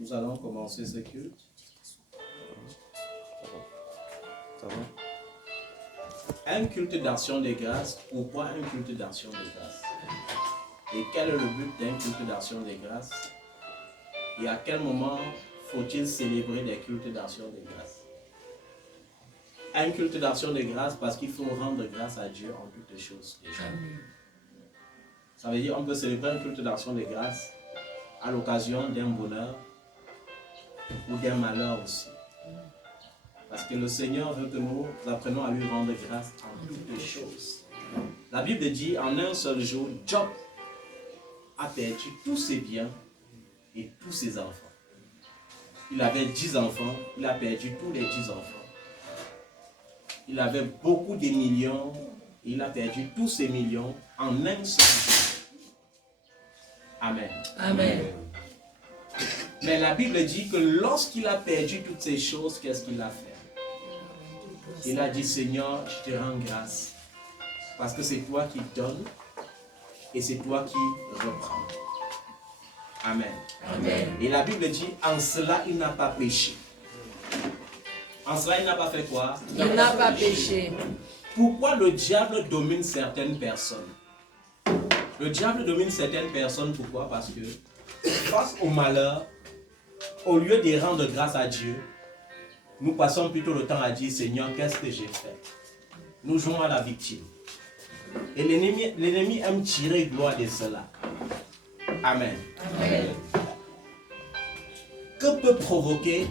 Nous allons commencer ce culte. Ça va? Un culte d'action de grâce. Pourquoi un culte d'action de grâce? Et quel est le but d'un culte d'action de grâce? Et à quel moment faut-il célébrer des cultes d'action de grâce? Un culte d'action de grâce parce qu'il faut rendre grâce à Dieu en toutes choses déjà. Ça veut dire qu'on peut célébrer un culte d'action de grâce à l'occasion d'un bonheur ou d'un malheur aussi. Parce que le Seigneur veut que nous apprenions à lui rendre grâce en toutes choses. La Bible dit en un seul jour, Job a perdu tous ses biens et tous ses enfants. Il avait 10 enfants, il a perdu tous les 10 enfants. Il avait beaucoup de millions, et il a perdu tous ses millions en un seul jour. Amen. Amen. Mais la Bible dit que lorsqu'il a perdu toutes ces choses, qu'est-ce qu'il a fait? Il a dit, Seigneur, je te rends grâce. Parce que c'est toi qui donnes et c'est toi qui reprends. Amen. Amen. Et la Bible dit, en cela, il n'a pas péché. En cela, il n'a pas fait quoi? Il n'a pas péché. Pourquoi le diable domine certaines personnes? Le diable domine certaines personnes, pourquoi? Parce que face au malheur, au lieu de rendre grâce à Dieu, nous passons plutôt le temps à dire, Seigneur, qu'est-ce que j'ai fait? Nous jouons à la victime. Et l'ennemi aime tirer gloire de cela. Amen. Amen. Que peut provoquer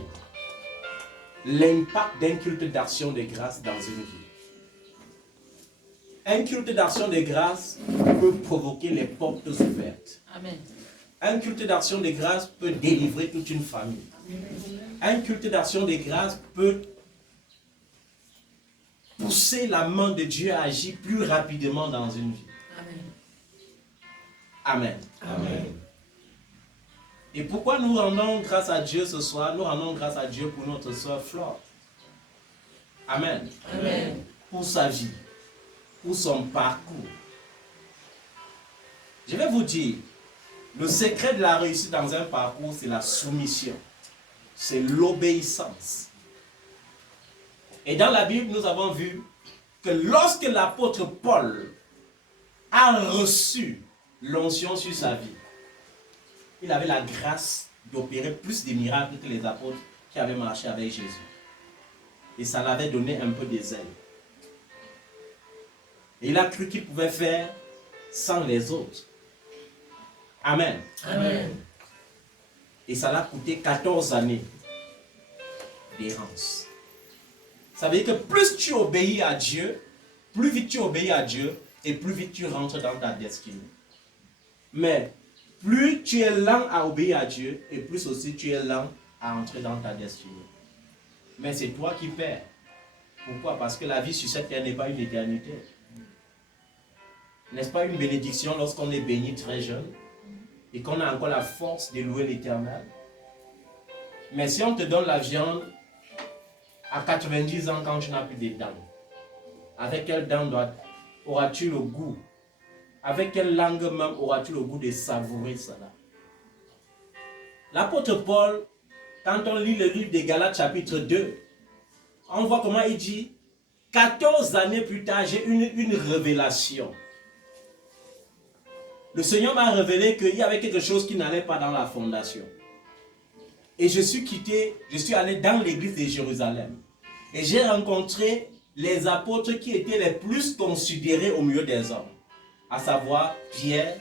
l'impact d'un culte d'action de grâce dans une vie? Un culte d'action de grâce peut provoquer les portes ouvertes. Amen. Un culte d'action de grâce peut délivrer toute une famille. Un culte d'action de grâce peut pousser la main de Dieu à agir plus rapidement dans une vie. Amen. Amen. Amen. Et pourquoi nous rendons grâce à Dieu ce soir? Nous rendons grâce à Dieu pour notre soeur Flore. Amen. Amen. Pour sa vie, pour son parcours. Je vais vous dire, le secret de la réussite dans un parcours, c'est la soumission. C'est l'obéissance. Et dans la Bible, nous avons vu que lorsque l'apôtre Paul a reçu l'onction sur sa vie, il avait la grâce d'opérer plus de miracles que les apôtres qui avaient marché avec Jésus. Et ça l'avait donné un peu des ailes. Et il a cru qu'il pouvait faire sans les autres. Amen. Amen. Et ça l'a coûté 14 années d'errance. Ça veut dire que plus tu obéis à Dieu, plus vite tu obéis à Dieu et plus vite tu rentres dans ta destinée. Mais plus tu es lent à obéir à Dieu et plus aussi tu es lent à entrer dans ta destinée. Mais c'est toi qui perds. Pourquoi? Parce que la vie sur cette terre n'est pas une éternité. N'est-ce pas une bénédiction lorsqu'on est béni très jeune et qu'on a encore la force de louer l'Éternel? Mais si on te donne la viande à 90 ans quand tu n'as plus de dents, avec quelle dent auras-tu le goût? Avec quelle langue même auras-tu le goût de savourer cela? L'apôtre Paul, quand on lit le livre des Galates chapitre 2, on voit comment il dit, 14 années plus tard, j'ai une révélation. Le Seigneur m'a révélé qu'il y avait quelque chose qui n'allait pas dans la fondation. Et je suis allé dans l'église de Jérusalem. Et j'ai rencontré les apôtres qui étaient les plus considérés au milieu des hommes. À savoir Pierre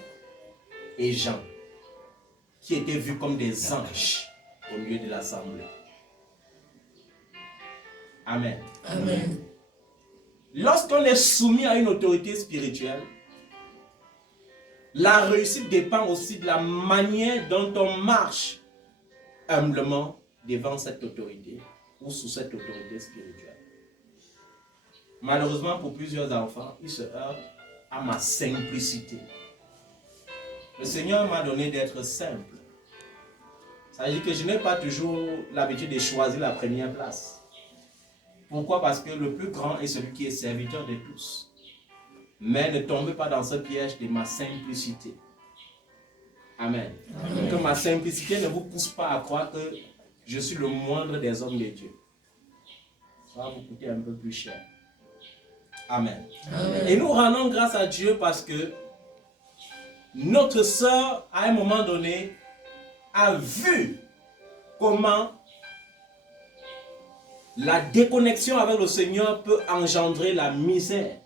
et Jean. Qui étaient vus comme des anges au milieu de l'assemblée. Amen. Amen. Lorsqu'on est soumis à une autorité spirituelle, la réussite dépend aussi de la manière dont on marche humblement devant cette autorité ou sous cette autorité spirituelle. Malheureusement pour plusieurs enfants, ils se heurtent à ma simplicité. Le Seigneur m'a donné d'être simple. Ça veut dire que je n'ai pas toujours l'habitude de choisir la première place. Pourquoi? Parce que le plus grand est celui qui est serviteur de tous. Mais ne tombez pas dans ce piège de ma simplicité. Amen. Que ma simplicité ne vous pousse pas à croire que je suis le moindre des hommes de Dieu. Ça va vous coûter un peu plus cher. Amen. Et nous rendons grâce à Dieu parce que notre sœur, à un moment donné, a vu comment la déconnexion avec le Seigneur peut engendrer la misère.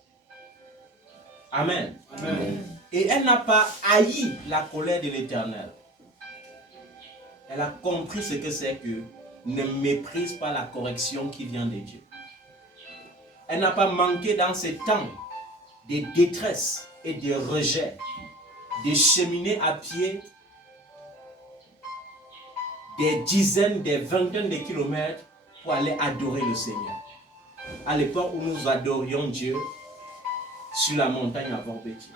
Amen. Amen. Et elle n'a pas haï la colère de l'Éternel. Elle a compris ce que c'est que ne méprise pas la correction qui vient de Dieu. Elle n'a pas manqué dans ces temps de détresse et de rejet de cheminer à pied des dizaines, des vingtaines de kilomètres pour aller adorer le Seigneur. À l'époque où nous adorions Dieu sur la montagne à Vorbetti.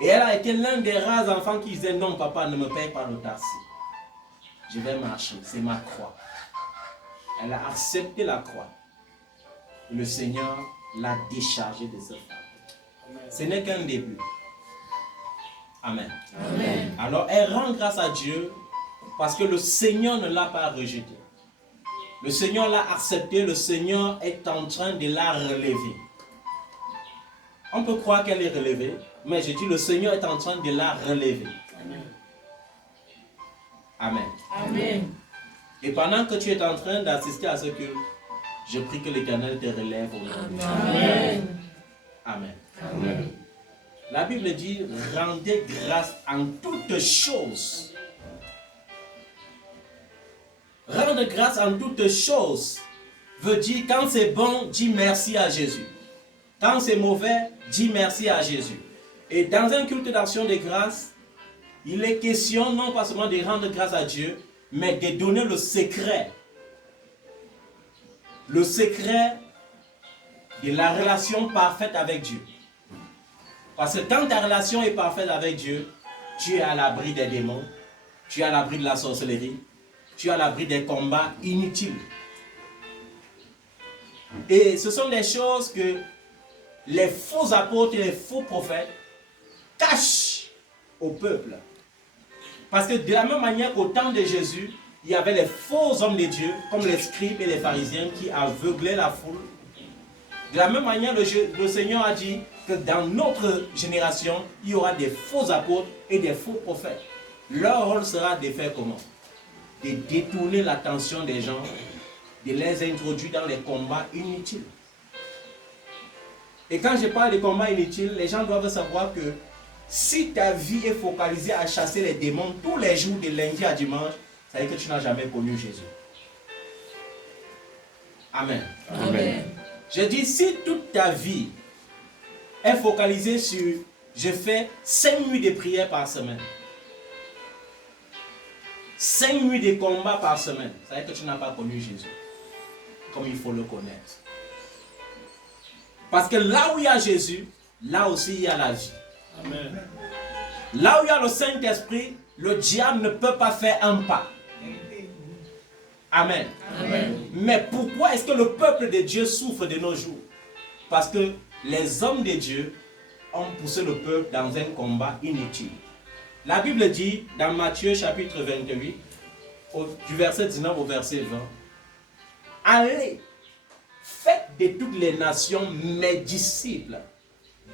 Et elle a été l'un des rares enfants qui disaient non papa, ne me paye pas le taxi. Je vais marcher, c'est ma croix. Elle a accepté la croix. Et le Seigneur l'a déchargée de ce fardeau. Ce n'est qu'un début. Amen. Amen. Alors elle rend grâce à Dieu parce que le Seigneur ne l'a pas rejetée. Le Seigneur l'a acceptée, le Seigneur est en train de la relever. On peut croire qu'elle est relevée, mais je dis le Seigneur est en train de la relever. Amen. Amen. Amen. Et pendant que tu es en train d'assister à ce culte, je prie que l'Éternel te relève au nom de Dieu. Amen. Amen. Amen. La Bible dit, rendez grâce en toutes choses. Rendre grâce en toutes choses veut dire quand c'est bon, dis merci à Jésus. Quand c'est mauvais, dis merci à Jésus. Et dans un culte d'action de grâce, il est question non pas seulement de rendre grâce à Dieu, mais de donner le secret. Le secret de la relation parfaite avec Dieu. Parce que quand ta relation est parfaite avec Dieu, tu es à l'abri des démons, tu es à l'abri de la sorcellerie, tu es à l'abri des combats inutiles. Et ce sont des choses que les faux apôtres et les faux prophètes cachent au peuple. Parce que de la même manière qu'au temps de Jésus, il y avait les faux hommes de Dieu, comme les scribes et les pharisiens qui aveuglaient la foule. De la même manière, le Seigneur a dit que dans notre génération, il y aura des faux apôtres et des faux prophètes. Leur rôle sera de faire comment? De détourner l'attention des gens, de les introduire dans les combats inutiles. Et quand je parle de combats inutiles, les gens doivent savoir que si ta vie est focalisée à chasser les démons tous les jours de lundi à dimanche, ça veut dire que tu n'as jamais connu Jésus. Amen. Amen. Je dis, si toute ta vie est focalisée sur je fais 5 nuits de prière par semaine, 5 nuits de combat par semaine, ça veut dire que tu n'as pas connu Jésus comme il faut le connaître. Parce que là où il y a Jésus, là aussi il y a la vie. Amen. Là où il y a le Saint-Esprit, le diable ne peut pas faire un pas. Amen. Amen. Mais pourquoi est-ce que le peuple de Dieu souffre de nos jours? Parce que les hommes de Dieu ont poussé le peuple dans un combat inutile. La Bible dit dans Matthieu chapitre 28, du verset 19 au verset 20, allez, faites de toutes les nations mes disciples,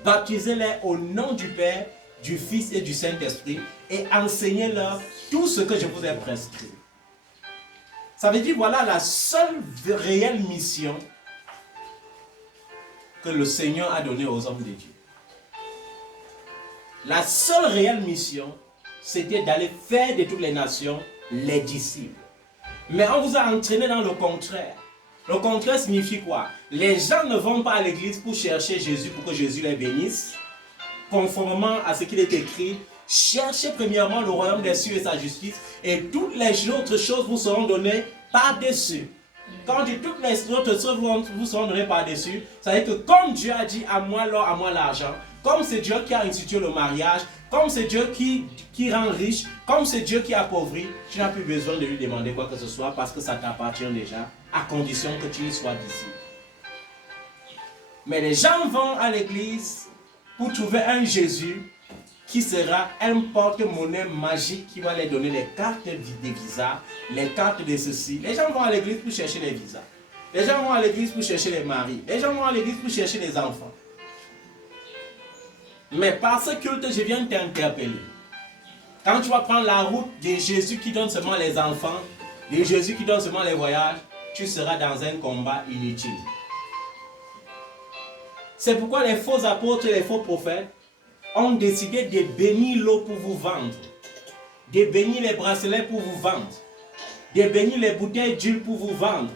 baptisez-les au nom du Père, du Fils et du Saint-Esprit et enseignez-leur tout ce que je vous ai prescrit. Ça veut dire, voilà la seule réelle mission que le Seigneur a donnée aux hommes de Dieu. La seule réelle mission, c'était d'aller faire de toutes les nations les disciples. Mais on vous a entraîné dans le contraire. Le contraire signifie quoi? Les gens ne vont pas à l'église pour chercher Jésus, pour que Jésus les bénisse. Conformément à ce qu'il est écrit, cherchez premièrement le royaume des cieux et sa justice, et toutes les autres choses vous seront données par-dessus. Quand on dit toutes les autres choses vous seront données par-dessus, ça veut dire que comme Dieu a dit à moi l'or, à moi l'argent, comme c'est Dieu qui a institué le mariage, comme c'est Dieu qui rend riche, comme c'est Dieu qui appauvrit, tu n'as plus besoin de lui demander quoi que ce soit parce que ça t'appartient déjà, à condition que tu y sois d'ici. Mais les gens vont à l'église pour trouver un Jésus qui sera un porte-monnaie magique qui va les donner les cartes des visas, les cartes de ceci. Les gens vont à l'église pour chercher les visas. Les gens vont à l'église pour chercher les maris. Les gens vont à l'église pour chercher les enfants. Mais par ce culte, je viens t'interpeller. Quand tu vas prendre la route de Jésus qui donne seulement les enfants, de Jésus qui donne seulement les voyages, tu seras dans un combat inutile. C'est pourquoi les faux apôtres et les faux prophètes ont décidé de bénir l'eau pour vous vendre, de bénir les bracelets pour vous vendre, de bénir les bouteilles d'huile pour vous vendre.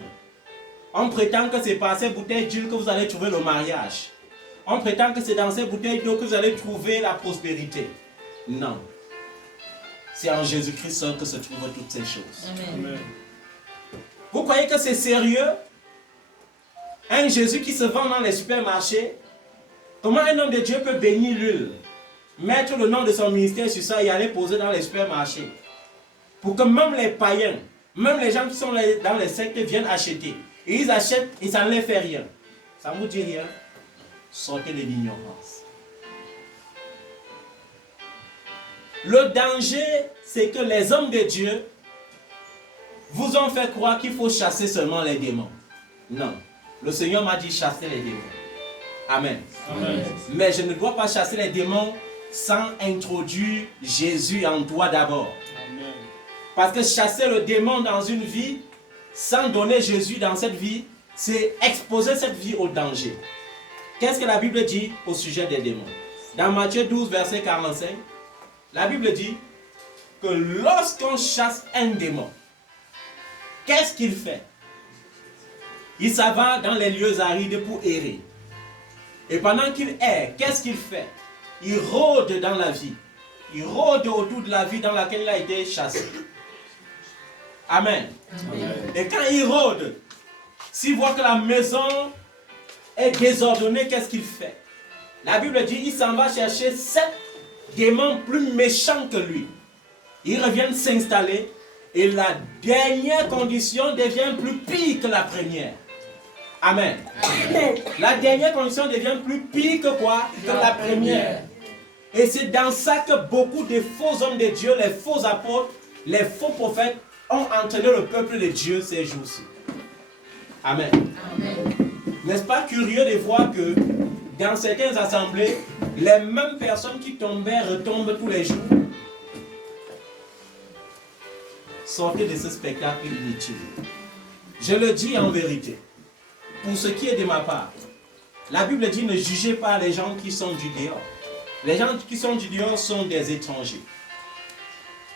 On prétend que c'est par ces bouteilles d'huile que vous allez trouver le mariage. On prétend que c'est dans ces bouteilles d'eau que vous allez trouver la prospérité. Non. C'est en Jésus-Christ seul que se trouvent toutes ces choses. Amen. Vous croyez que c'est sérieux? Un Jésus qui se vend dans les supermarchés? Comment un homme de Dieu peut bénir l'huile, mettre le nom de son ministère sur ça et aller poser dans les supermarchés? Pour que même les païens, même les gens qui sont dans les sectes viennent acheter. Et ils achètent et ça ne les fait rien. Ça ne vous dit rien? Sortez de l'ignorance. Le danger, c'est que les hommes de Dieu vous ont fait croire qu'il faut chasser seulement les démons. Non. Le Seigneur m'a dit chasser les démons. Amen. Amen. Mais je ne dois pas chasser les démons sans introduire Jésus en toi d'abord. Parce que chasser le démon dans une vie, sans donner Jésus dans cette vie, c'est exposer cette vie au danger. Qu'est-ce que la Bible dit au sujet des démons? Dans Matthieu 12, verset 45, la Bible dit que lorsqu'on chasse un démon, qu'est-ce qu'il fait? Il s'en va dans les lieux arides pour errer. Et pendant qu'il erre, qu'est-ce qu'il fait? Il rôde dans la vie. Il rôde autour de la vie dans laquelle il a été chassé. Amen. Amen. Et quand il rôde, s'il voit que la maison est désordonnée, qu'est-ce qu'il fait? La Bible dit il s'en va chercher 7 démons plus méchants que lui. Ils reviennent s'installer et la dernière condition devient plus pire que la première. Amen. Amen. La dernière condition devient plus pire que quoi? Que la première. Et c'est dans ça que beaucoup de faux hommes de Dieu, les faux apôtres, les faux prophètes ont entraîné le peuple de Dieu ces jours-ci. Amen. Amen. N'est-ce pas curieux de voir que dans certaines assemblées, les mêmes personnes qui tombaient retombent tous les jours? Sortez de ce spectacle inutile. Je le dis en vérité. Pour ce qui est de ma part, la Bible dit ne jugez pas les gens qui sont du dehors. Les gens qui sont du dehors sont des étrangers.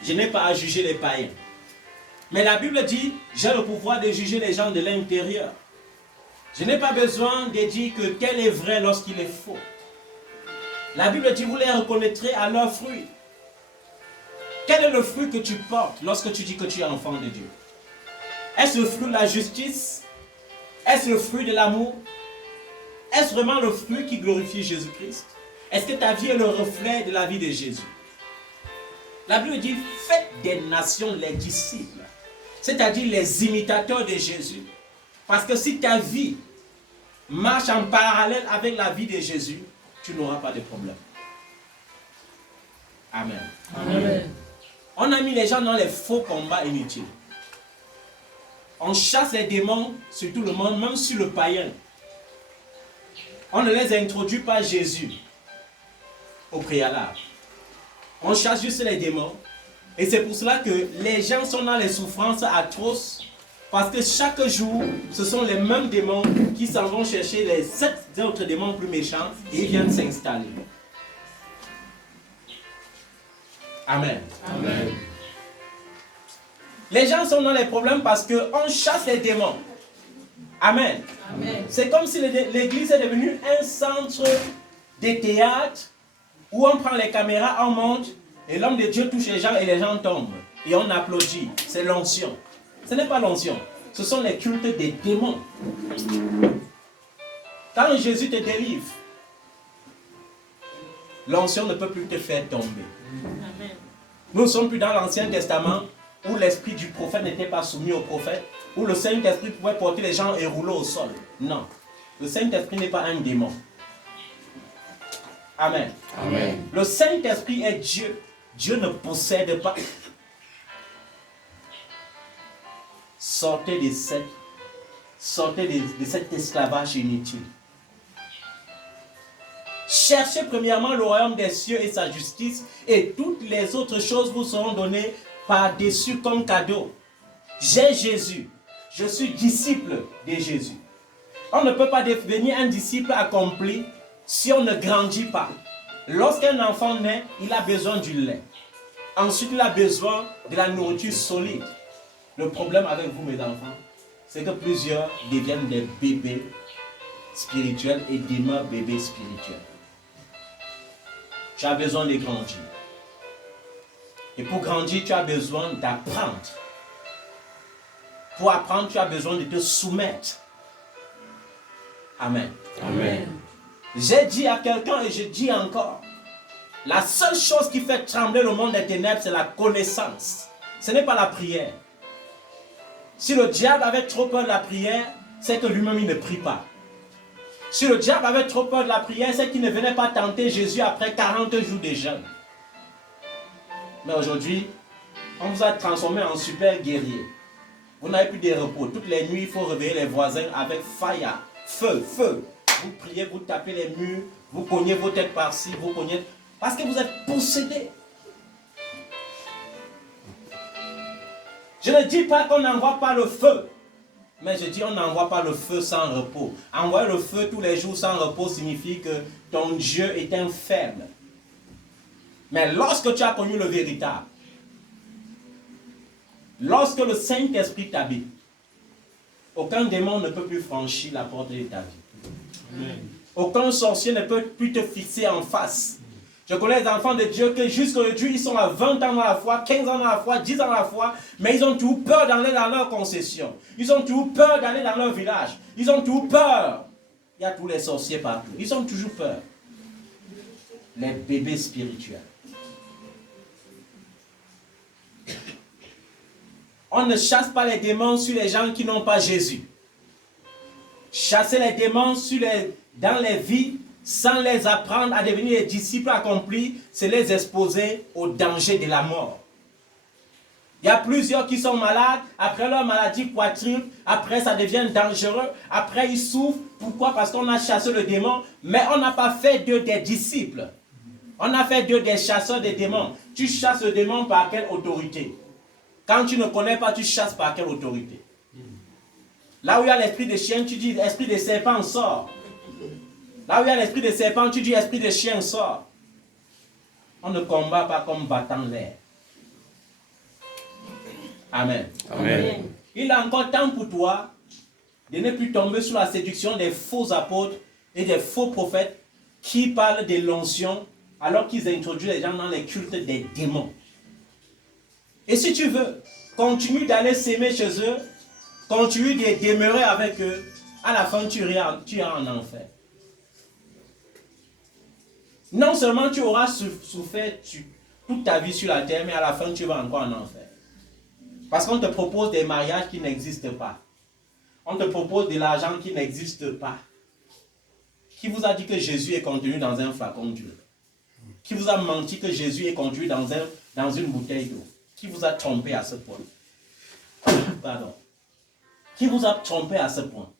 Je n'ai pas à juger les païens. Mais la Bible dit, j'ai le pouvoir de juger les gens de l'intérieur. Je n'ai pas besoin de dire que tel est vrai lorsqu'il est faux. La Bible dit, vous les reconnaîtrez à leurs fruits. Quel est le fruit que tu portes lorsque tu dis que tu es enfant de Dieu? Est-ce le fruit de la justice? Est-ce le fruit de l'amour? Est-ce vraiment le fruit qui glorifie Jésus-Christ? Est-ce que ta vie est le reflet de la vie de Jésus? La Bible dit, faites des nations les disciples, c'est-à-dire les imitateurs de Jésus. Parce que si ta vie marche en parallèle avec la vie de Jésus, tu n'auras pas de problème. Amen. Amen. On a mis les gens dans les faux combats inutiles. On chasse les démons sur tout le monde, même sur le païen. On ne les introduit pas Jésus au préalable. On chasse juste les démons. Et c'est pour cela que les gens sont dans les souffrances atroces. Parce que chaque jour, ce sont les mêmes démons qui s'en vont chercher les 7 autres démons plus méchants et ils viennent s'installer. Amen. Amen. Les gens sont dans les problèmes parce qu'on chasse les démons. Amen. Amen. C'est comme si l'église est devenue un centre de théâtre où on prend les caméras, on monte et l'homme de Dieu touche les gens et les gens tombent. Et on applaudit. C'est l'onction. Ce n'est pas l'onction. Ce sont les cultes des démons. Quand Jésus te délivre, l'onction ne peut plus te faire tomber. Amen. Nous ne sommes plus dans l'Ancien Testament où l'esprit du prophète n'était pas soumis au prophète, où le Saint-Esprit pouvait porter les gens et rouler au sol. Non. Le Saint-Esprit n'est pas un démon. Amen. Amen. Le Saint-Esprit est Dieu. Dieu ne possède pas. Sortez de cet esclavage inutile. Cherchez premièrement le royaume des cieux et sa justice, et toutes les autres choses vous seront données par-dessus comme cadeau. J'ai Jésus. Je suis disciple de Jésus. On ne peut pas devenir un disciple accompli si on ne grandit pas. Lorsqu'un enfant naît, il a besoin du lait. Ensuite, il a besoin de la nourriture solide. Le problème avec vous, mes enfants, c'est que plusieurs deviennent des bébés spirituels et demeurent bébés spirituels. Tu as besoin de grandir. Et pour grandir, tu as besoin d'apprendre. Pour apprendre, tu as besoin de te soumettre. Amen. Amen. J'ai dit à quelqu'un et je dis encore, la seule chose qui fait trembler le monde des ténèbres, c'est la connaissance. Ce n'est pas la prière. Si le diable avait trop peur de la prière, c'est que lui-même il ne prie pas. Si le diable avait trop peur de la prière, c'est qu'il ne venait pas tenter Jésus après 40 jours de jeûne. Mais aujourd'hui, on vous a transformé en super guerrier. Vous n'avez plus de repos. Toutes les nuits, il faut réveiller les voisins avec fire, feu. Vous priez, vous tapez les murs, vous cognez vos têtes par-ci, vous cognez... Parce que vous êtes possédés. Je ne dis pas qu'on n'envoie pas le feu. Mais je dis on n'envoie pas le feu sans repos. Envoyer le feu tous les jours sans repos signifie que ton Dieu est un faible. Mais lorsque tu as connu le véritable, lorsque le Saint-Esprit t'habite, aucun démon ne peut plus franchir la porte de ta vie. Amen. Aucun sorcier ne peut plus te fixer en face. Je connais les enfants de Dieu que jusqu'aujourd'hui, ils sont à 20 ans dans la foi, 15 ans dans la foi, 10 ans dans la foi, mais ils ont toujours peur d'aller dans leur concession. Ils ont toujours peur d'aller dans leur village. Ils ont toujours peur. Il y a tous les sorciers partout. Ils ont toujours peur. Les bébés spirituels. On ne chasse pas les démons sur les gens qui n'ont pas Jésus. Chasser les démons dans les vies sans les apprendre à devenir des disciples accomplis, c'est les exposer au danger de la mort. Il y a plusieurs qui sont malades, après leur maladie poitrine, après ça devient dangereux, après ils souffrent. Pourquoi? Parce qu'on a chassé le démon, mais on n'a pas fait d'eux des disciples. On a fait d'eux des chasseurs des démons. Tu chasses le démon par quelle autorité? Quand tu ne connais pas, tu chasses par quelle autorité? Là où il y a l'esprit de chien, tu dis l'esprit de serpent sort. Là où il y a l'esprit de serpent, tu dis esprit de chien sort. On ne combat pas comme battant l'air. Amen. Amen. Il est encore temps pour toi de ne plus tomber sous la séduction des faux apôtres et des faux prophètes qui parlent de l'onction alors qu'ils introduisent les gens dans les cultes des démons. Et si tu veux, continue d'aller s'aimer chez eux, continue de demeurer avec eux, à la fin tu iras en enfer. Non seulement tu auras souffert toute ta vie sur la terre, mais à la fin tu vas encore en enfer. Parce qu'on te propose des mariages qui n'existent pas. On te propose de l'argent qui n'existe pas. Qui vous a dit que Jésus est contenu dans un flacon d'huile? Qui vous a menti que Jésus est contenu dans une bouteille d'eau? Qui vous a trompé à ce point? Pardon. Qui vous a trompé à ce point?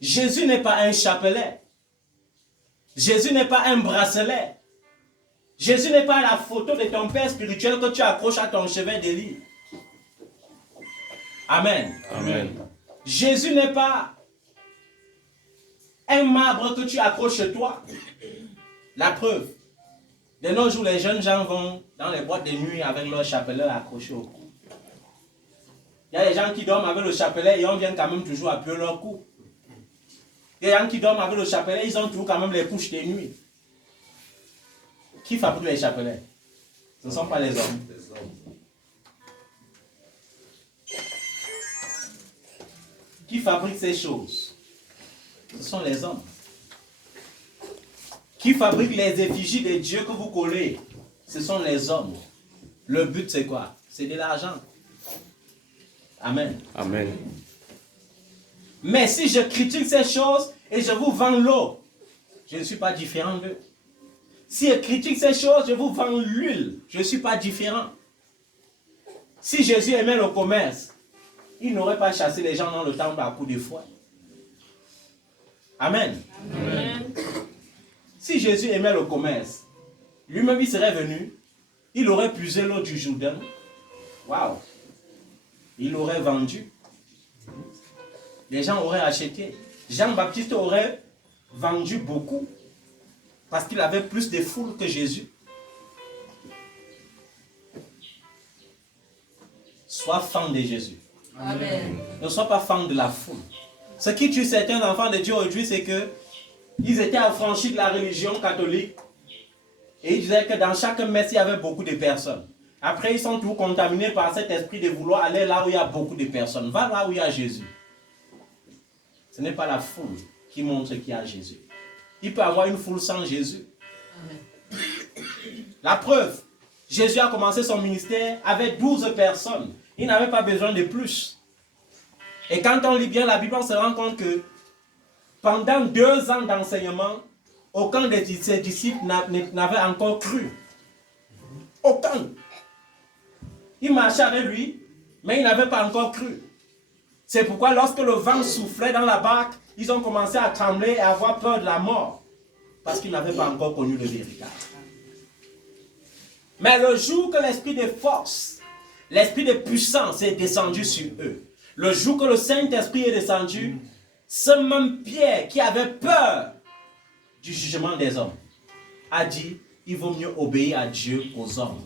Jésus n'est pas un chapelet. Jésus n'est pas un bracelet. Jésus n'est pas la photo de ton père spirituel que tu accroches à ton chevet de lit. Amen. Amen. Jésus n'est pas un marbre que tu accroches chez toi. La preuve. De nos jours, les jeunes gens vont dans les boîtes de nuit avec leur chapelet accroché au cou. Il y a des gens qui dorment avec le chapelet et on vient quand même toujours appuyer leur cou. Il y a des gens qui dorment avec le chapelet, ils ont toujours quand même les couches de nuit. Qui fabrique les chapelets? Ce ne sont pas les hommes. Qui fabrique ces choses? Ce sont les hommes. Qui fabrique les effigies de Dieu que vous collez? Ce sont les hommes. Le but c'est quoi? C'est de l'argent. Amen. Amen. Mais si je critique ces choses et je vous vends l'eau, je ne suis pas différent d'eux. Si ils critiquent ces choses, je vous vends l'huile. Je ne suis pas différent. Si Jésus aimait le commerce, il n'aurait pas chassé les gens dans le temple à coups de fouet. Amen. Amen. Si Jésus aimait le commerce, lui-même il serait venu, il aurait puisé l'eau du Jourdain. Waouh! Il aurait vendu. Les gens auraient acheté. Jean-Baptiste aurait vendu beaucoup parce qu'il avait plus de foule que Jésus. Sois fan de Jésus. Amen. Ne sois pas fan de la foule. Ce qui tue certains enfants de Dieu aujourd'hui, c'est que ils étaient affranchis de la religion catholique et ils disaient que dans chaque messe, il y avait beaucoup de personnes. Après, ils sont tous contaminés par cet esprit de vouloir aller là où il y a beaucoup de personnes. Va là où il y a Jésus. Ce n'est pas la foule qui montre qu'il y a Jésus. Il peut y avoir une foule sans Jésus. Amen. La preuve, Jésus a commencé son ministère avec 12 personnes. Il n'avait pas besoin de plus. Et quand on lit bien la Bible, on se rend compte que pendant 2 ans d'enseignement, aucun de ses disciples n'avait encore cru. Aucun. Il marchait avec lui, mais il n'avait pas encore cru. C'est pourquoi lorsque le vent soufflait dans la barque, ils ont commencé à trembler et à avoir peur de la mort. Parce qu'ils n'avaient pas encore connu le véritable. Mais le jour que l'esprit de force, l'esprit de puissance est descendu sur eux, le jour que le Saint-Esprit est descendu, ce même Pierre qui avait peur du jugement des hommes a dit, il vaut mieux obéir à Dieu qu'aux hommes.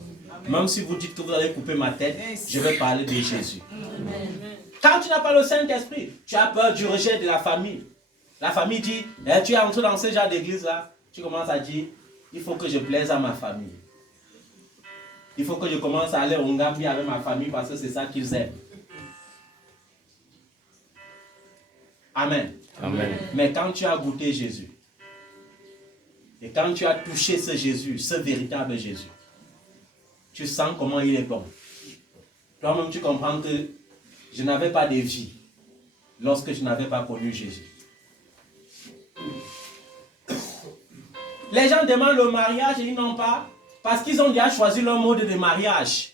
Même si vous dites que vous allez couper ma tête, je vais parler de Jésus. Amen. Quand tu n'as pas le Saint-Esprit, tu as peur du rejet de la famille. La famille dit, eh, tu es entré dans ce genre d'église-là, tu commences à dire, il faut que je plaise à ma famille. Il faut que je commence à aller au Gambie avec ma famille parce que c'est ça qu'ils aiment. Amen. Amen. Mais quand tu as goûté Jésus, et quand tu as touché ce Jésus, ce véritable Jésus, tu sens comment il est bon. Toi-même, tu comprends que je n'avais pas de vie lorsque je n'avais pas connu Jésus. Les gens demandent le mariage et ils n'ont pas parce qu'ils ont déjà choisi leur mode de mariage.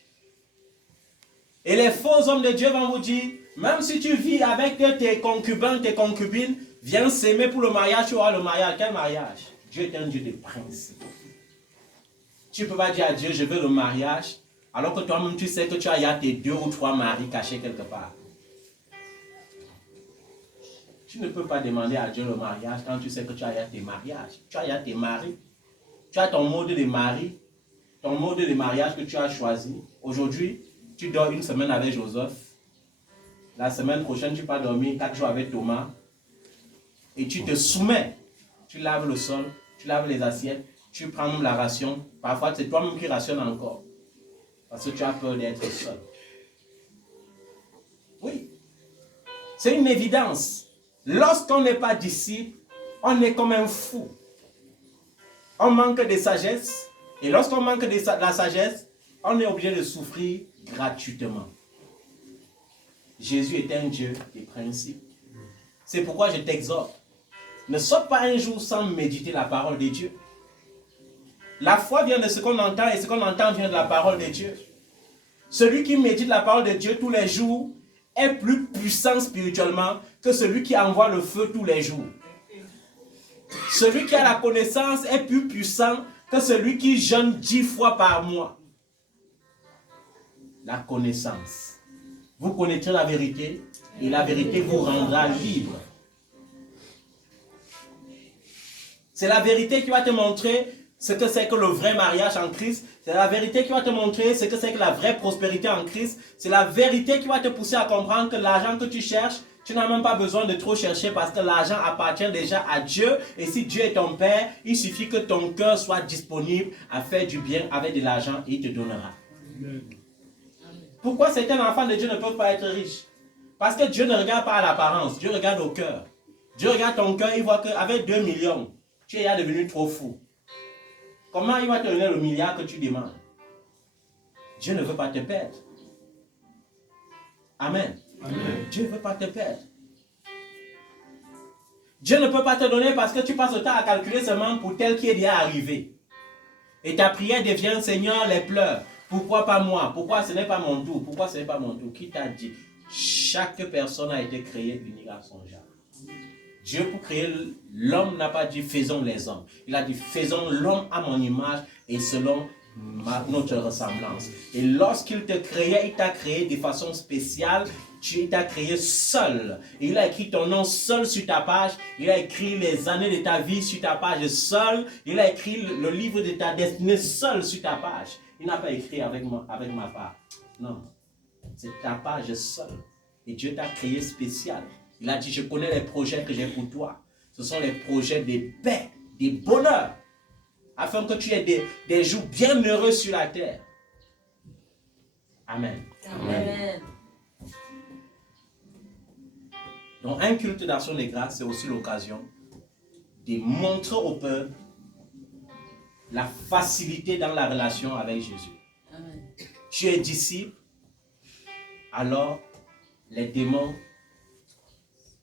Et les faux hommes de Dieu vont vous dire, même si tu vis avec tes concubins, tes concubines, viens s'aimer pour le mariage, tu auras le mariage. Quel mariage? Dieu est un Dieu de principe. Tu ne peux pas dire à Dieu, je veux le mariage, alors que toi-même tu sais que tu as tes 2 ou 3 maris cachés quelque part. Tu ne peux pas demander à Dieu le mariage quand tu sais que tu as tes mariages. Tu as tes maris. Tu as ton mode de mari, ton mode de mariage que tu as choisi. Aujourd'hui, tu dors une semaine avec Joseph. La semaine prochaine, tu pars dormir 4 jours avec Thomas. Et tu te soumets. Tu laves le sol, tu laves les assiettes, tu prends même la ration. Parfois, c'est toi-même qui rationnes encore. Parce que tu as peur d'être seul. Oui. C'est une évidence. Lorsqu'on n'est pas disciple, on est comme un fou. On manque de sagesse. Et lorsqu'on manque de la sagesse, on est obligé de souffrir gratuitement. Jésus est un Dieu des principes. C'est pourquoi je t'exhorte. Ne saute pas un jour sans méditer la parole de Dieu. La foi vient de ce qu'on entend et ce qu'on entend vient de la parole de Dieu. Celui qui médite la parole de Dieu tous les jours est plus puissant spirituellement que celui qui envoie le feu tous les jours. Celui qui a la connaissance est plus puissant que celui qui jeûne 10 fois par mois. La connaissance. Vous connaîtrez la vérité et la vérité vous rendra libre. C'est la vérité qui va te montrer ce que c'est que le vrai mariage en Christ. C'est la vérité qui va te montrer ce que c'est que la vraie prospérité en Christ. C'est la vérité qui va te pousser à comprendre que l'argent que tu cherches, tu n'as même pas besoin de trop chercher parce que l'argent appartient déjà à Dieu. Et si Dieu est ton Père, il suffit que ton cœur soit disponible à faire du bien avec de l'argent et il te donnera. Amen. Pourquoi certains enfants de Dieu ne peuvent pas être riches? Parce que Dieu ne regarde pas à l'apparence, Dieu regarde au cœur. Dieu regarde ton cœur, il voit qu'avec 2 millions, tu es déjà devenu trop fou. Comment il va te donner le milliard que tu demandes? Dieu ne veut pas te perdre. Amen. Amen. Dieu ne veut pas te perdre. Dieu ne peut pas te donner parce que tu passes le temps à calculer seulement pour tel qui est déjà arrivé. Et ta prière devient, Seigneur, les pleurs. Pourquoi pas moi? Pourquoi ce n'est pas mon tour? Pourquoi ce n'est pas mon tour? Qui t'a dit? Chaque personne a été créée unique à son genre. Dieu, pour créer l'homme, n'a pas dit faisons les hommes. Il a dit faisons l'homme à mon image et selon notre ressemblance. Et lorsqu'il te créait, il t'a créé de façon spéciale. Il t'a créé seul. Et il a écrit ton nom seul sur ta page. Il a écrit les années de ta vie sur ta page seul. Il a écrit le livre de ta destinée seul sur ta page. Il n'a pas écrit avec ma part. Non. C'est ta page seule. Et Dieu t'a créé spécial. Il a dit, je connais les projets que j'ai pour toi. Ce sont les projets de paix, de bonheur. Afin que tu aies des jours bien heureux sur la terre. Amen. Amen. Donc, un culte d'action de grâce, c'est aussi l'occasion de montrer au peuple la facilité dans la relation avec Jésus. Amen. Tu es disciple, alors les démons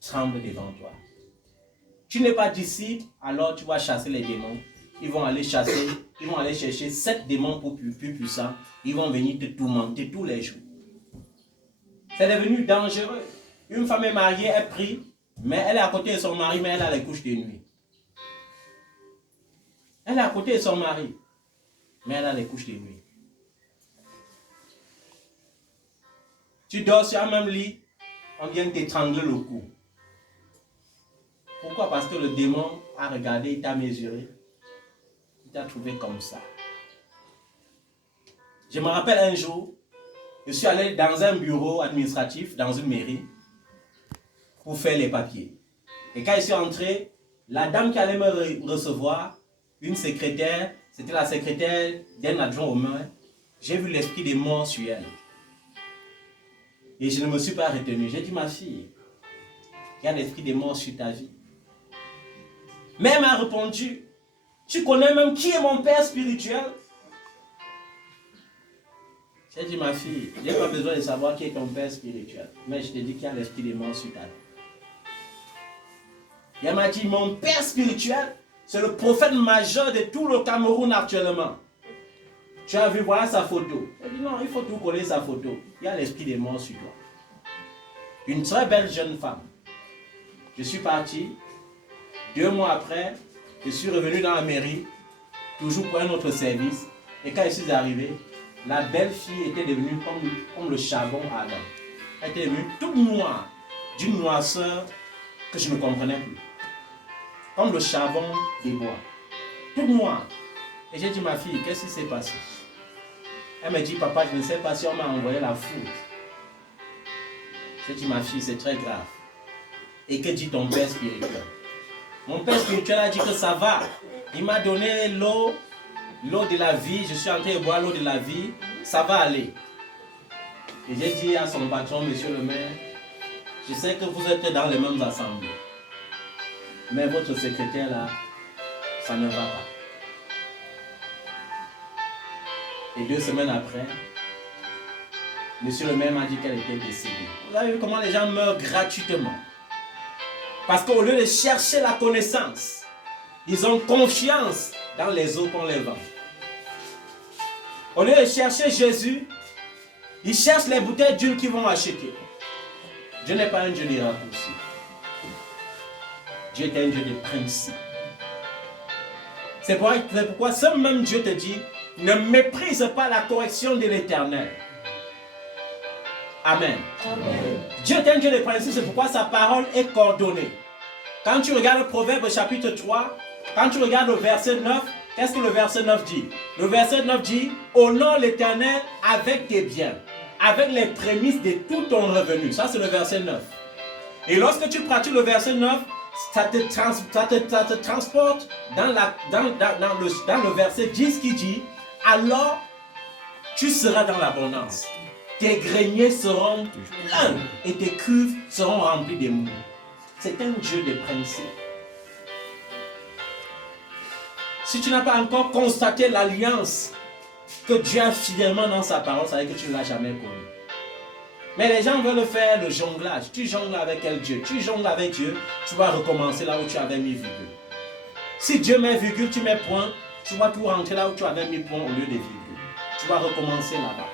tremblent devant toi. Tu n'es pas disciple, alors tu vas chasser les démons. Ils vont aller chercher 7 démons plus puissants. Ils vont venir te tourmenter tous les jours. C'est devenu dangereux. Une femme est mariée, elle prie, mais elle est à côté de son mari, mais elle a les couches de nuit. Elle est à côté de son mari, mais elle a les couches de nuit. Tu dors sur un même lit, on vient t'étrangler le cou. Pourquoi? Parce que le démon a regardé, il t'a mesuré, il t'a trouvé comme ça. Je me rappelle un jour, je suis allé dans un bureau administratif, dans une mairie, pour faire les papiers. Et quand je suis entré, la dame qui allait me recevoir, une secrétaire, c'était la secrétaire d'un adjoint au maire, j'ai vu l'esprit des morts sur elle. Et je ne me suis pas retenu. J'ai dit, ma fille, il y a l'esprit des morts sur ta vie. Mais elle m'a répondu, tu connais même qui est mon père spirituel? J'ai dit, ma fille, je n'ai pas besoin de savoir qui est ton père spirituel. Mais je te dis qu'il y a l'esprit des morts sur ta vie. Et elle m'a dit, mon père spirituel, c'est le prophète majeur de tout le Cameroun actuellement. Tu as vu, voilà sa photo. Elle dit, non, il faut tout coller sa photo. Il y a l'esprit des morts sur toi. Une très belle jeune femme. Je suis parti. 2 mois après, je suis revenu dans la mairie, toujours pour un autre service. Et quand je suis arrivé, la belle fille était devenue comme le charbon à Adam. Elle était devenue toute noire, d'une noirceur que je ne comprenais plus. Comme le charbon des bois. Toute noire. Et j'ai dit, ma fille, qu'est-ce qui s'est passé? Elle me dit, papa, je ne sais pas si on m'a envoyé la foudre. J'ai dit, ma fille, c'est très grave. Et que dit ton père spirituel? Mon père spirituel a dit que ça va. Il m'a donné l'eau de la vie. Je suis en train de boire l'eau de la vie. Ça va aller. Et j'ai dit à son patron, monsieur le maire, je sais que vous êtes dans les mêmes assemblées. Mais votre secrétaire là, ça ne va pas. Et 2 semaines après, monsieur le maire m'a dit qu'elle était décédée. Vous avez vu comment les gens meurent gratuitement? Parce qu'au lieu de chercher la connaissance, ils ont confiance dans les eaux qu'on les vend. Au lieu de chercher Jésus, ils cherchent les bouteilles d'huile qu'ils vont acheter. Dieu n'est pas un Dieu de raccourcis. Dieu est un Dieu de principe. C'est pourquoi ce même Dieu te dit, ne méprise pas la correction de l'Éternel. Amen. Amen. Dieu est un Dieu de principe, c'est pourquoi sa parole est coordonnée. Quand tu regardes le Proverbe chapitre 3, quand tu regardes le verset 9, qu'est-ce que le verset 9 dit? Le verset 9 dit, honore l'Éternel avec tes biens, avec les prémices de tout ton revenu. Ça c'est le verset 9. Et lorsque tu pratiques le verset 9, ça te transporte dans le verset 10 qui dit, alors tu seras dans l'abondance. Tes greniers seront pleins et tes cuves seront remplies de mou. C'est un Dieu de principe. Si tu n'as pas encore constaté l'alliance que Dieu a fidèlement dans sa parole, ça veut dire que tu ne l'as jamais connu. Mais les gens veulent faire le jonglage. Tu jongles avec quel Dieu? Tu jongles avec Dieu, tu vas recommencer là où tu avais mis virgule. Si Dieu met virgule, tu mets point, tu vas tout rentrer là où tu avais mis point au lieu de virgule. Tu vas recommencer là-bas.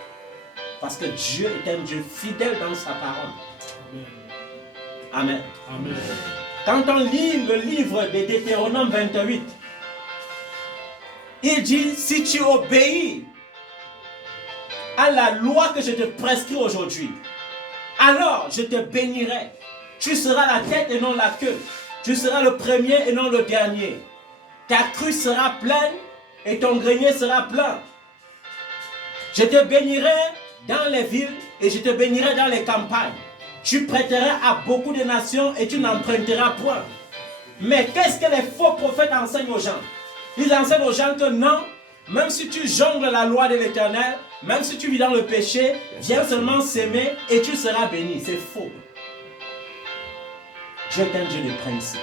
Parce que Dieu est un Dieu fidèle dans sa parole. Amen. Amen. Quand on lit le livre de Deutéronome 28, il dit, si tu obéis à la loi que je te prescris aujourd'hui, alors je te bénirai. Tu seras la tête et non la queue. Tu seras le premier et non le dernier. Ta crue sera pleine et ton grenier sera plein. Je te bénirai dans les villes et je te bénirai dans les campagnes. Tu prêteras à beaucoup de nations et tu n'emprunteras point. Mais qu'est-ce que les faux prophètes enseignent aux gens? Ils enseignent aux gens que non, même si tu jongles la loi de l'Éternel, même si tu vis dans le péché, viens seulement s'aimer et tu seras béni. C'est faux. Dieu est un Dieu de principe.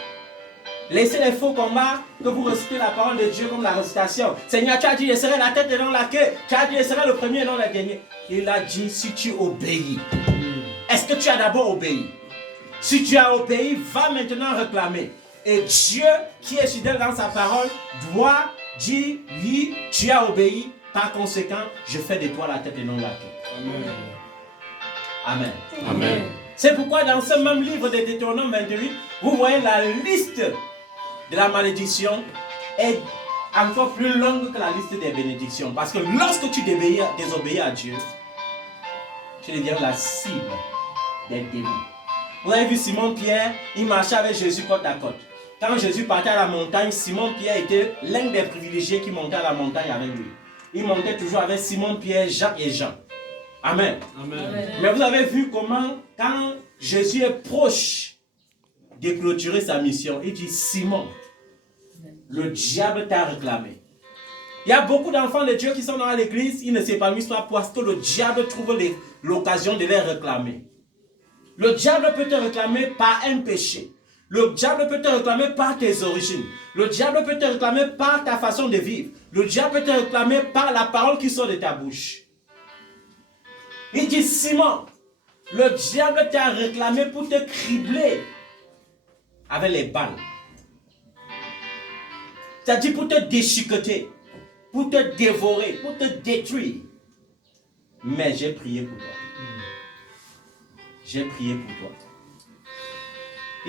Laissez les faux combats que vous recitez la parole de Dieu comme la récitation. Seigneur, tu as dit, je serai la tête et non la queue. Tu as dit, je serai le premier et non le dernier. Il a dit, si tu obéis. Est-ce que tu as d'abord obéi? Si tu as obéi, va maintenant réclamer. Et Dieu, qui est fidèle dans sa parole, doit dire, oui, tu as obéi. Par conséquent, je fais de toi la tête et non la queue. Amen. Amen. Amen. C'est pourquoi dans ce même livre de Deutéronome 28, vous voyez la liste de la malédiction est encore plus longue que la liste des bénédictions. Parce que lorsque tu désobéis à Dieu, tu deviens la cible des démons. Vous avez vu Simon-Pierre, il marchait avec Jésus côte à côte. Quand Jésus partait à la montagne, Simon-Pierre était l'un des privilégiés qui montait à la montagne avec lui. Il montait toujours avec Simon-Pierre, Jacques et Jean. Amen. Amen. Mais vous avez vu comment, quand Jésus est proche de clôturer sa mission, il dit, Simon, le diable t'a réclamé. Il y a beaucoup d'enfants de Dieu qui sont dans l'église, ils ne s'épanouissent pas parce que le diable trouve l'occasion de les réclamer. Le diable peut te réclamer par un péché. Le diable peut te réclamer par tes origines. Le diable peut te réclamer par ta façon de vivre. Le diable peut te réclamer par la parole qui sort de ta bouche. Il dit, Simon, le diable t'a réclamé pour te cribler avec les balles. C'est-à-dire pour te déchiqueter, pour te dévorer, pour te détruire. Mais j'ai prié pour toi. J'ai prié pour toi.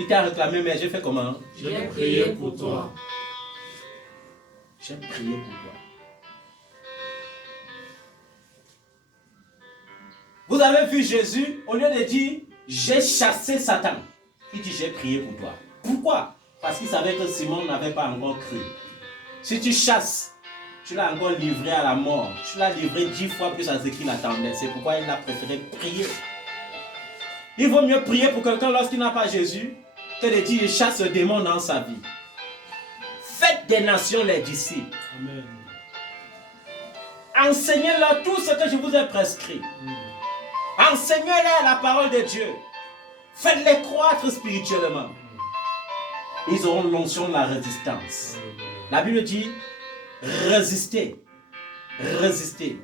Il t'a réclamé, mais j'ai fait comment? J'ai prié pour toi. J'ai prié pour toi. Vous avez vu Jésus, au lieu de dire, j'ai chassé Satan, il dit, j'ai prié pour toi. Pourquoi? Parce qu'il savait que Simon n'avait pas encore cru. Si tu chasses, tu l'as encore livré à la mort. Tu l'as livré 10 fois plus à ce qu'il attendait. C'est pourquoi il a préféré prier. Il vaut mieux prier pour quelqu'un lorsqu'il n'a pas Jésus que de dire, je chasse le démon dans sa vie. Faites des nations les disciples. Amen. Enseignez-leur tout ce que je vous ai prescrit. Enseignez-leur la parole de Dieu. Faites-les croître spirituellement. Ils auront l'onction de la résistance. La Bible dit, résistez. Résistez.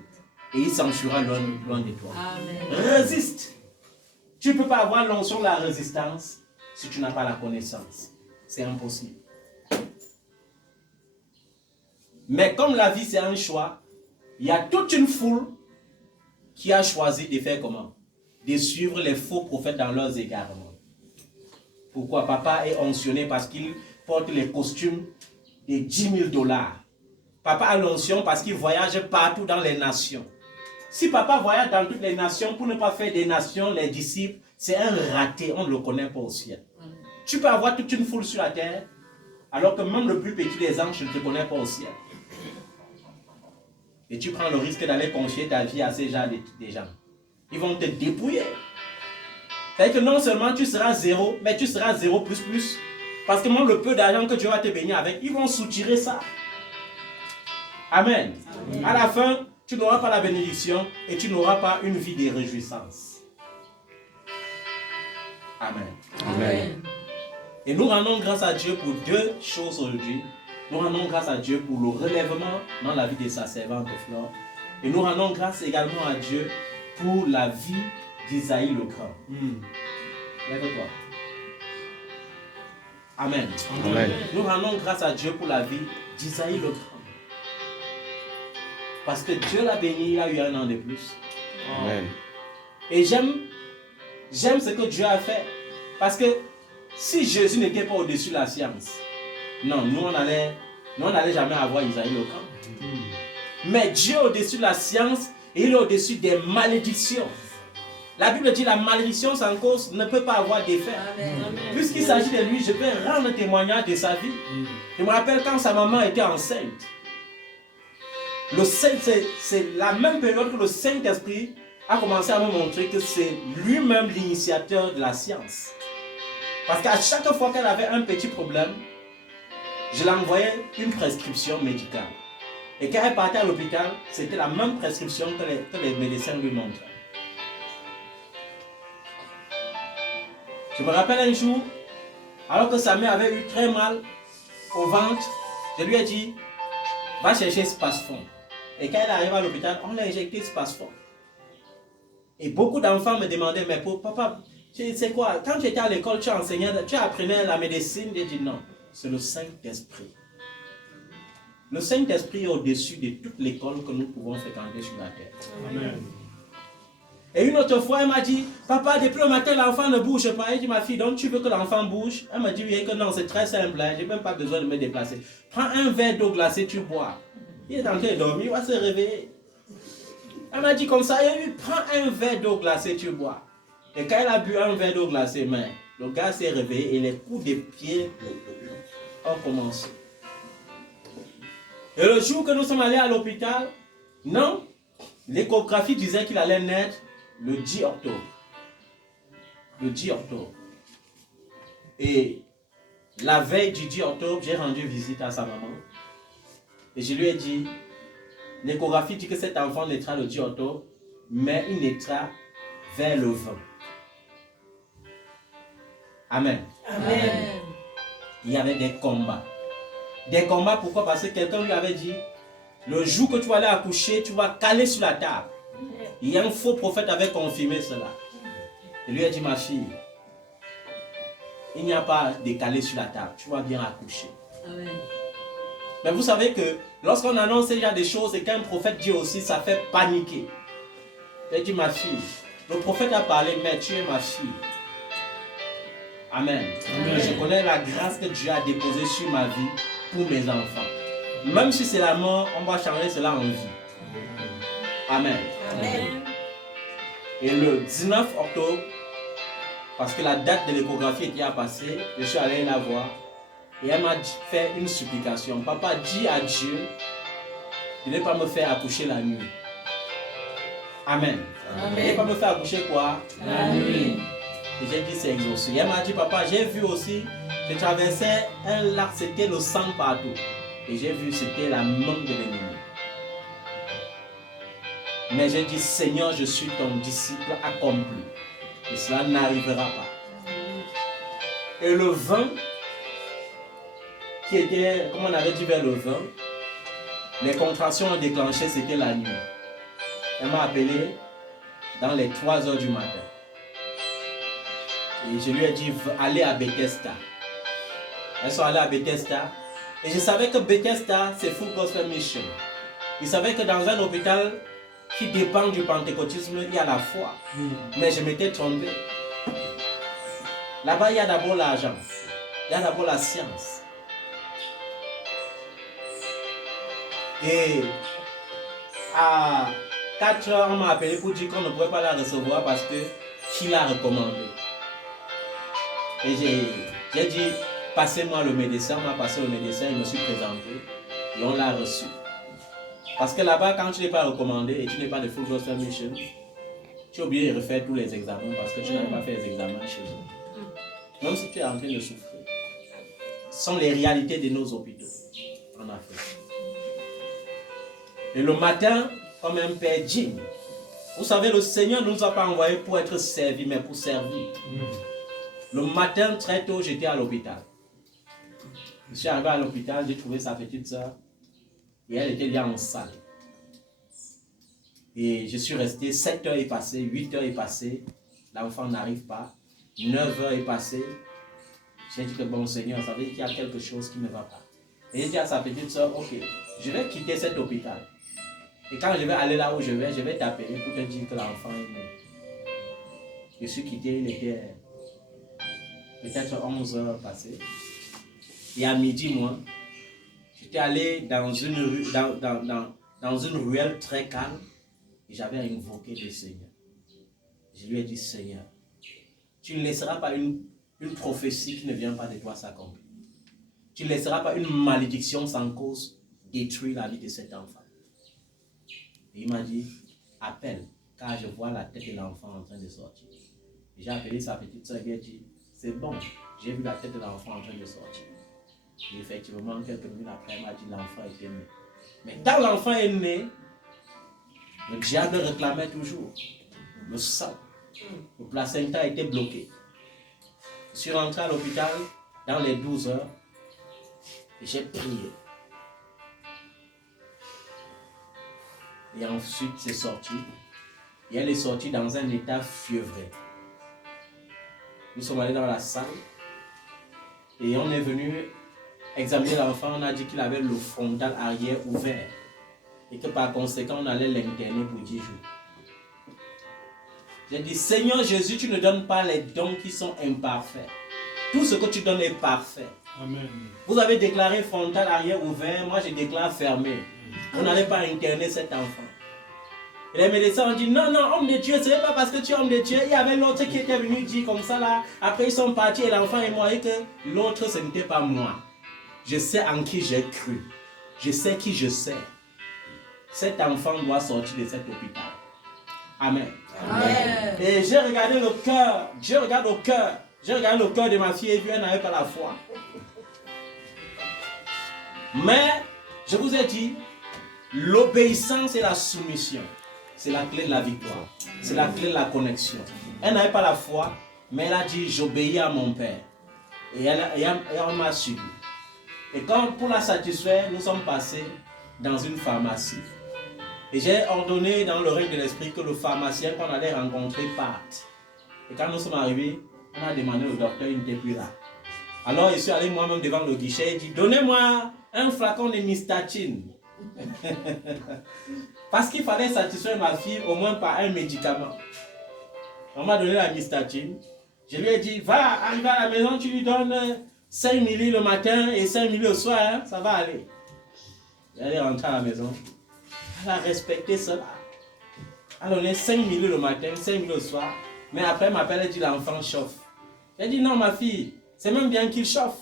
Et il s'enfuira loin de toi. Amen. Résiste. Tu ne peux pas avoir l'onction de la résistance si tu n'as pas la connaissance. C'est impossible. Mais comme la vie c'est un choix, il y a toute une foule qui a choisi de faire comment? De suivre les faux prophètes dans leurs égarements. Pourquoi? Papa est onction parce qu'il porte les costumes de 10 000 $. Papa a l'onction parce qu'il voyage partout dans les nations. Si papa voyage dans toutes les nations pour ne pas faire des nations les disciples, c'est un raté, on ne le connaît pas au ciel. Tu peux avoir toute une foule sur la terre, alors que même le plus petit des anges ne te connaît pas au ciel. Et tu prends le risque d'aller confier ta vie à ces gens. Ils vont te dépouiller. C'est-à-dire que non seulement tu seras zéro, mais tu seras zéro plus plus. Parce que même le peu d'argent que Dieu va te bénir avec, ils vont soutirer ça. Amen. Amen. À la fin, tu n'auras pas la bénédiction et tu n'auras pas une vie de réjouissance. Amen. Amen. Et nous rendons grâce à Dieu pour deux choses aujourd'hui. Nous rendons grâce à Dieu pour le relèvement dans la vie de sa servante Flore. Et nous rendons grâce également à Dieu pour la vie d'Isaïe le Grand. Lève-toi. Amen. Amen. Nous rendons grâce à Dieu pour la vie d'Isaïe le Grand. Parce que Dieu l'a béni, il a eu 1 an de plus. Amen. Et j'aime ce que Dieu a fait. Parce que si Jésus n'était pas au-dessus de la science, non, nous on n'allait jamais avoir Isaïe le Grand. Mais Dieu est au-dessus de la science et il est au-dessus des malédictions. La Bible dit la malédiction sans cause ne peut pas avoir d'effet. Puisqu'il s'agit de lui, je peux rendre témoignage de sa vie. Je me rappelle quand sa maman était enceinte. C'est la même période que le Saint-Esprit a commencé à me montrer que c'est lui-même l'initiateur de la science. Parce qu'à chaque fois qu'elle avait un petit problème, je l'envoyais une prescription médicale. Et quand elle partait à l'hôpital, c'était la même prescription que les médecins lui montraient. Je me rappelle un jour, alors que sa mère avait eu très mal au ventre, je lui ai dit, va chercher Spasfon. Et quand elle arrive à l'hôpital, on l'a injecté Spasfon. Et beaucoup d'enfants me demandaient, mais papa, c'est quoi? Quand tu étais à l'école, tu enseignais, tu apprenais la médecine? J'ai dit non, c'est le Saint-Esprit. Le Saint-Esprit est au-dessus de toute l'école que nous pouvons fréquenter sur la terre. Amen. Et une autre fois, elle m'a dit, papa, depuis le matin, l'enfant ne bouge pas. Elle dit, ma fille, donc tu veux que l'enfant bouge? Elle m'a dit, oui, que non, c'est très simple, hein, je n'ai même pas besoin de me déplacer. Prends un verre d'eau glacée, tu bois. Il est en train de dormir, il va se réveiller. Elle m'a dit comme ça, elle lui prend un verre d'eau glacée, tu bois. Et quand elle a bu un verre d'eau glacée, mais le gars s'est réveillé et les coups de pied ont commencé. Et le jour que nous sommes allés à l'hôpital, non, l'échographie disait qu'il allait naître le 10 octobre. Le 10 octobre. Et la veille du 10 octobre, j'ai rendu visite à sa maman. Et je lui ai dit, l'échographie dit que cet enfant naîtra le 10 octobre, mais il naîtra vers le 20. Amen. Amen. Il y avait des combats. Des combats, pourquoi? Parce que quelqu'un lui avait dit, le jour que tu vas aller accoucher, tu vas caler sur la table. Il y a un faux prophète qui avait confirmé cela. Il lui a dit, ma fille, il n'y a pas de caler sur la table, tu vas bien accoucher. Amen. Mais vous savez que lorsqu'on annonce il y a des choses et qu'un prophète dit aussi, ça fait paniquer. Il a dit, ma fille, le prophète a parlé, mais tu es ma fille. Amen. Amen. Je connais la grâce que Dieu a déposée sur ma vie pour mes enfants. Même si c'est la mort, on va changer cela en vie. Amen. Amen. Et le 19 octobre, parce que la date de l'échographie était à passer, je suis allé la voir. Et elle m'a fait une supplication. Papa, dis à Dieu de ne pas me faire accoucher la nuit. Amen. Amen. De ne pas me faire accoucher quoi? La nuit. Et j'ai dit c'est exaucé. Et elle m'a dit, papa, j'ai vu aussi, je traversais un lac, c'était le sang partout. Et j'ai vu, c'était la main de l'ennemi. Mais j'ai dit, Seigneur, je suis ton disciple accompli. Et cela n'arrivera pas. Et le 20, qui était, comme on avait dit vers le 20, les contractions ont déclenché, c'était la nuit. Elle m'a appelé dans les 3 heures du matin. Et je lui ai dit, allez à Bethesda. Elles sont allées à Bethesda. Et je savais que Bethesda, c'est Full Gospel Mission. Je savais que dans un hôpital qui dépend du pentecôtisme, il y a la foi. Mais je m'étais trompé. Là-bas, il y a d'abord l'argent. Il y a d'abord la science. Et à 4 heures, on m'a appelé pour dire qu'on ne pourrait pas la recevoir parce que qui l'a recommandé. Et j'ai dit, passez-moi le médecin. On m'a passé le médecin, je me suis présenté et on l'a reçu. Parce que là-bas, quand tu n'es pas recommandé et tu n'es pas de Full Gospel Mission, tu es obligé de refaire tous les examens parce que tu n'as pas fait les examens chez eux. Même si tu es en train de souffrir. Ce sont les réalités de nos hôpitaux en Afrique. Et le matin, comme un père digne. Vous savez, le Seigneur ne nous a pas envoyés pour être servis, mais pour servir. Le matin, très tôt, j'étais à l'hôpital. Je suis arrivé à l'hôpital, j'ai trouvé sa petite soeur. Et elle était déjà en salle. Et je suis resté, 7 heures est passé, 8 heures est passé, l'enfant n'arrive pas, 9 heures est passé. J'ai dit que bon Seigneur, ça veut dire qu'il y a quelque chose qui ne va pas. Et j'ai dit à sa petite soeur, ok, je vais quitter cet hôpital. Et quand je vais aller là où je vais t'appeler pour te dire que l'enfant est né. Je suis quitté, il était peut-être 11 heures passées. Et à midi, moi, j'étais allé dans une rue, dans une ruelle très calme et j'avais invoqué le Seigneur. Je lui ai dit, Seigneur, tu ne laisseras pas une prophétie qui ne vient pas de toi s'accomplir. Tu ne laisseras pas une malédiction sans cause détruire la vie de cet enfant. Et il m'a dit, appelle, car je vois la tête de l'enfant en train de sortir. J'ai appelé sa petite soeur et lui ai dit, c'est bon, j'ai vu la tête de l'enfant en train de sortir. Et effectivement, quelques minutes après, elle m'a dit, l'enfant était né. Mais quand l'enfant est né, le diable réclamait toujours le sang. Le placenta était bloqué. Je suis rentré à l'hôpital dans les 12 heures et j'ai prié. Et ensuite, c'est sorti. Et elle est sortie dans un état fiévreux. Nous sommes allés dans la salle et on est venu examiner l'enfant. On a dit qu'il avait le frontal arrière ouvert et que par conséquent, on allait l'interner pour 10 jours. J'ai dit, Seigneur Jésus, tu ne donnes pas les dons qui sont imparfaits. Tout ce que tu donnes est parfait. Amen. Vous avez déclaré frontal arrière ouvert, moi je déclare fermé. On n'allait pas interner cet enfant. Et les médecins ont dit, non, non, homme de Dieu, ce n'est pas parce que tu es homme de Dieu. Il y avait l'autre qui était venu dire comme ça là. Après ils sont partis et l'enfant est mort et que l'autre ce n'était pas moi. Je sais en qui j'ai cru. Je sais qui je sais. Cet enfant doit sortir de cet hôpital. Amen. Amen. Et j'ai regardé le cœur. Je regarde au cœur. J'ai regardé le cœur de ma fille et puis elle n'avait pas la foi. Mais, je vous ai dit, l'obéissance et la soumission, c'est la clé de la victoire. C'est la clé de la connexion. Elle n'avait pas la foi, mais elle a dit, j'obéis à mon Père. Et elle m'a suivi. Et quand, pour la satisfaire, nous sommes passés dans une pharmacie. Et j'ai ordonné dans le règne de l'esprit que le pharmacien qu'on allait rencontrer parte. Et quand nous sommes arrivés, on a demandé au docteur, il n'était plus là. Alors je suis allé moi-même devant le guichet et dit, donnez-moi un flacon de Nystatin. Parce qu'il fallait satisfaire ma fille au moins par un médicament. On m'a donné la Nystatin. Je lui ai dit, va, arrive à la maison, tu lui donnes 5 milli le matin et 5 milli le soir, hein, ça va aller. Elle est rentrée à la maison. Elle a respecté cela. Elle a donné 5 milli le matin, 5 milli le soir. Mais après, elle m'appelle et dit, l'enfant chauffe. J'ai dit, non ma fille, c'est même bien qu'il chauffe.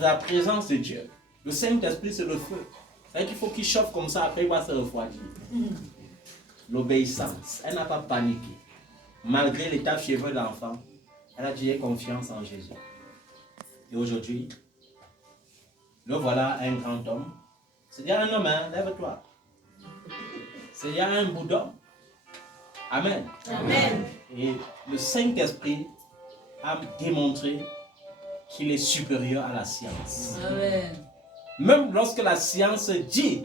La présence de Dieu. Le Saint-Esprit, c'est le feu. C'est-à-dire qu'il faut qu'il chauffe comme ça, après il va se refroidir. L'obéissance. Elle n'a pas paniqué. Malgré l'état fiévreux de l'enfant, elle a dit, j'ai confiance en Jésus. Et aujourd'hui, le voilà un grand homme. C'est déjà un homme, hein? Lève-toi. C'est déjà un bout d'homme. Amen. Amen. Et le Saint-Esprit a démontré qu'il est supérieur à la science. Amen. Même lorsque la science dit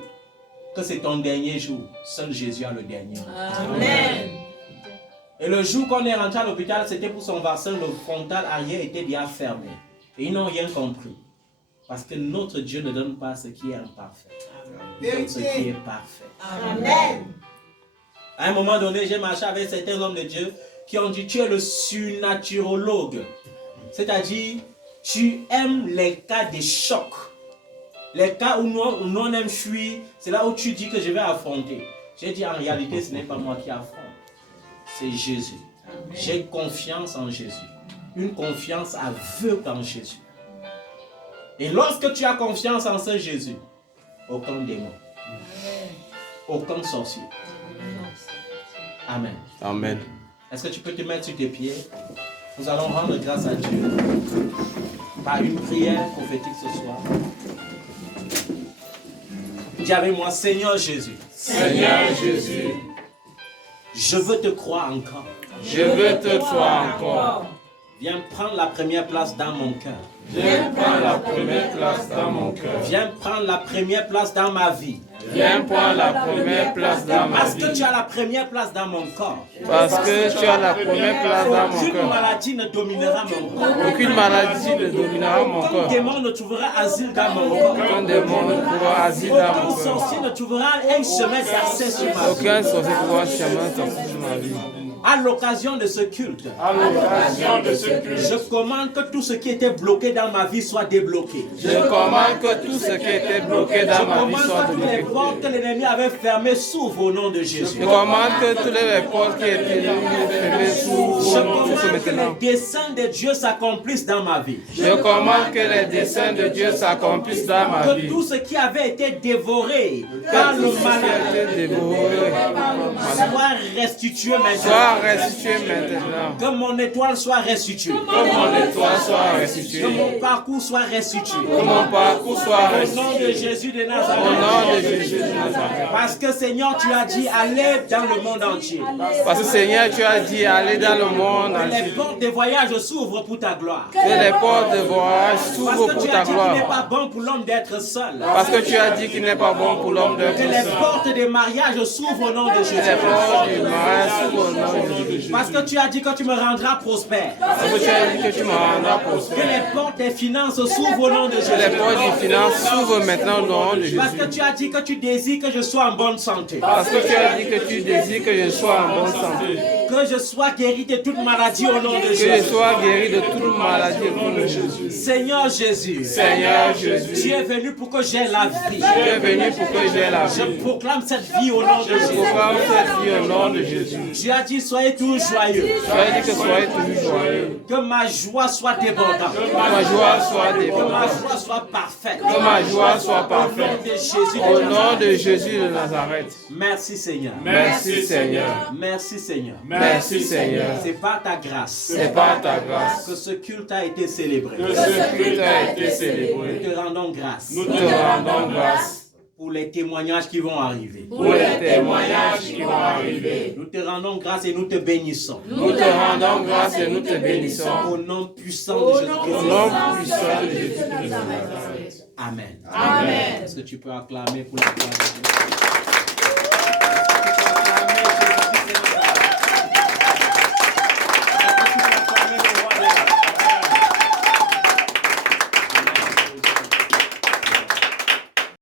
que c'est ton dernier jour, seul Jésus a le dernier mot. Amen. Et le jour qu'on est rentré à l'hôpital, c'était pour son vaccin, le frontal arrière était bien fermé. Et ils n'ont rien compris. Parce que notre Dieu ne donne pas ce qui est imparfait. Il donne ce qui est parfait. Amen. À un moment donné, j'ai marché avec certains hommes de Dieu qui ont dit, tu es le surnaturologue. C'est-à-dire, tu aimes les cas de choc. Les cas où on aime fuir, c'est là où tu dis que je vais affronter. J'ai dit, en réalité, ce n'est pas moi qui affronte. C'est Jésus. J'ai confiance en Jésus. Une confiance aveugle en Jésus. Et lorsque tu as confiance en ce Jésus, aucun démon, aucun sorcier. Amen. Amen. Est-ce que tu peux te mettre sur tes pieds? Nous allons rendre grâce à Dieu par une prière prophétique ce soir. Dis avec moi, Seigneur Jésus. Seigneur Jésus, Je veux te croire encore. je veux te croire encore. Viens prendre la première place dans mon cœur. Viens prendre la première place dans mon cœur. Viens prendre la première place dans ma vie. Viens prendre la première place dans ma Parce que vie. tu as la première place dans mon corps. Parce que tu as la première place dans mon Aucune cœur. maladie ne dominera mon corps. Aucune maladie ne dominera mon Aucun corps. démon ne trouvera asile dans mon corps. Aucun démon ne pourra asile dans Aucun mon cœur. sorcier ne trouvera un chemin d'accès sur ma vie. Aucun sorcier pourra chemin sortir sur ma vie. À l'occasion de ce culte, À l'occasion de ce culte, je commande que tout ce qui était bloqué dans ma vie soit débloqué. je commande que tout ce qui était bloqué dans ma vie soit Que toutes les débloqué. portes que l'ennemi avait fermées s'ouvrent au nom de Jésus. Je commande que tous les portes qui étaient fermées Je s'ouvrent commande que maintenant. les desseins de Dieu s'accomplissent dans ma vie. Je commande que les desseins de Dieu s'accomplissent dans ma Que vie. tout ce qui avait été dévoré par le malade soit restitué maintenant. Soit restitué maintenant. Que mon étoile soit restituée. Que mon étoile soit Que restituée. mon parcours soit restitué. Que mon parcours soit Au restitué. nom de Jésus de Au Nazareth. nom de Jésus de Nazareth. Parce que Seigneur, tu as dit allez dans le monde entier. Parce que Seigneur, tu as dit allez dans le monde Que les entier. portes des voyages s'ouvrent pour ta gloire. Que les portes de voyage Parce s'ouvrent que pour tu ta as dit qu'il n'est gloire. pas bon pour l'homme d'être seul. Parce que tu as dit qu'il n'est pas bon pour l'homme d'être Que les seul. portes des mariages s'ouvrent au nom de Jésus. Les portes du mariage s'ouvrent au nom de Jésus. Parce que tu as dit que tu me rendras prospère. Parce que tu as dit que tu me rendras Que prospère. les portes des finances s'ouvrent au nom de Que les Jésus. portes des finances s'ouvrent maintenant au nom de Jésus. Parce que tu as dit que tu désires que je sois en bonne santé. Parce que tu as dit que tu désires que je sois en bonne santé. Que je sois guéri de toute maladie au nom de Que je Jésus. sois guéri de toute maladie au nom de Jésus. Seigneur Jésus, Seigneur tu Jésus, es venu pour que j'aie la vie. tu es venu pour que j'aie la Je vie. proclame cette vie au nom de Je Jésus. proclame cette vie au nom de Jésus. Tu as dit soyez tous joyeux. Tu as dit que soyez toujours joyeux. Que ma joie soit débordante. Que ma joie soit Que ma débordante. joie soit parfaite. Que ma joie soit Au nom parfaite. de Jésus. Au nom de Jésus de Nazareth. Merci Seigneur. Merci Seigneur. Merci Seigneur. Merci Seigneur. C'est par ta grâce C'est par ta grâce que ce culte a été célébré. que ce culte a été Nous célébré. te rendons grâce Nous te rendons grâce pour les témoignages qui vont arriver. pour les témoignages qui vont arriver. Nous te rendons grâce et nous te bénissons. Nous te rendons grâce et nous te bénissons. Au nom puissant de Au Jésus-Christ. nom puissant de Jésus de Nazareth. Amen. Amen. Est-ce que tu peux acclamer pour la gloire de Dieu?